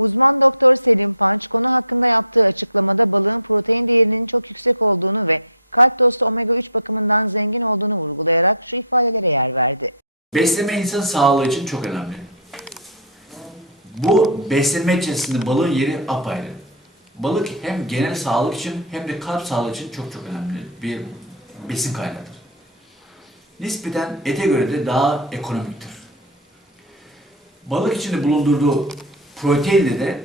Uzman doktor Selim Panç konu hakkında yaptığı açıklamada balığın protein değerinin çok yüksek olduğunu ve kalp dostu omega 3 bakımından zengin olduğunu vurgulayarak şu ifadelere yer verdi. Besleme insan sağlığı için çok önemli. Bu beslenme içerisinde balığın yeri apayrı. Balık hem genel sağlık için hem de kalp sağlığı için çok çok önemli bir besin kaynağıdır. Nispeten ete göre de daha ekonomiktir. Balık içinde bulundurduğu protein de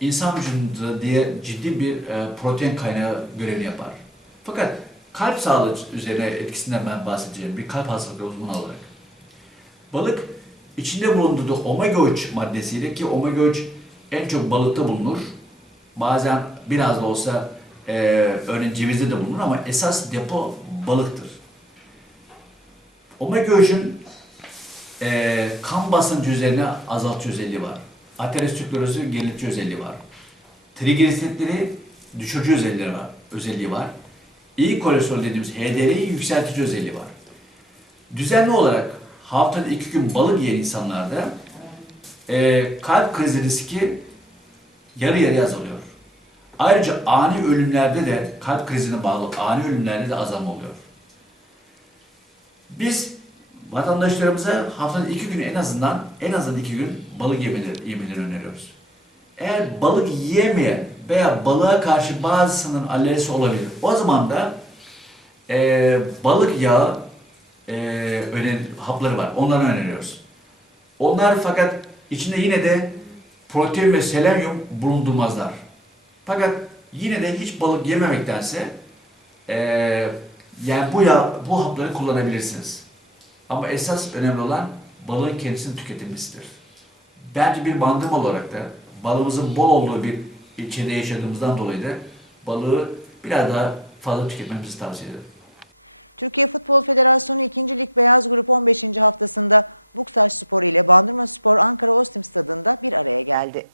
insan vücudunda diye ciddi bir e, protein kaynağı görevini yapar. Fakat kalp sağlığı üzerine etkisinden ben bahsedeceğim bir kalp hastalıkları uzmanı olarak. Balık içinde bulundurduğu omega 3 maddesiyle ki omega 3 en çok balıkta bulunur. Bazen biraz da olsa e, örneğin cevizde de bulunur ama esas depo balıktır. Omega 3'ün e, kan basıncı üzerine azaltıcı özelliği var. Aterosklerozu geriltici özelliği var. Trigliseritleri düşürücü özelliği var. Özelliği var. İyi kolesterol dediğimiz HDL'yi yükseltici özelliği var. Düzenli olarak haftada iki gün balık yiyen insanlarda e, kalp krizi riski yarı yarıya azalıyor. Ayrıca ani ölümlerde de kalp krizine bağlı ani ölümlerde de azalma oluyor. Biz vatandaşlarımıza haftada iki gün en azından en azından iki gün balık yemeleri, yemeleri öneriyoruz. Eğer balık yiyemeyen veya balığa karşı bazısının alerjisi olabilir. O zaman da e, balık yağı e, öner, hapları var. Onları öneriyoruz. Onlar fakat içinde yine de protein ve selenyum bulundurmazlar. Fakat yine de hiç balık yememektense e, yani bu yağ, bu hapları kullanabilirsiniz. Ama esas önemli olan balığın kendisini tüketilmesidir. Bence bir bandırma olarak da balığımızın bol olduğu bir ilçede yaşadığımızdan dolayı da balığı biraz daha fazla tüketmemizi tavsiye ederim. Türkiye Futbol Federasyonu 2. Lig Beyaz Grup 15. haftasında Buksaş Spor ile Bandırma Spor Ankara Ostim Stadında bir araya geldi.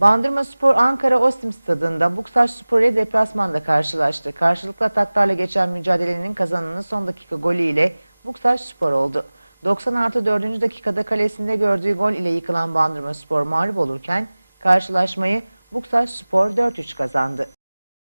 Bandırma Spor Ankara Ostim Stadında Buksaş Spor ile deplasmanda karşılaştı. Karşılıklı ataklarla geçen mücadelenin kazananı son dakika golü ile Buksaş Spor oldu. 90 artı 4. dakikada kalesinde gördüğü gol ile yıkılan Bandırma Spor mağlup olurken karşılaşmayı Buksaş Spor 4-3 kazandı.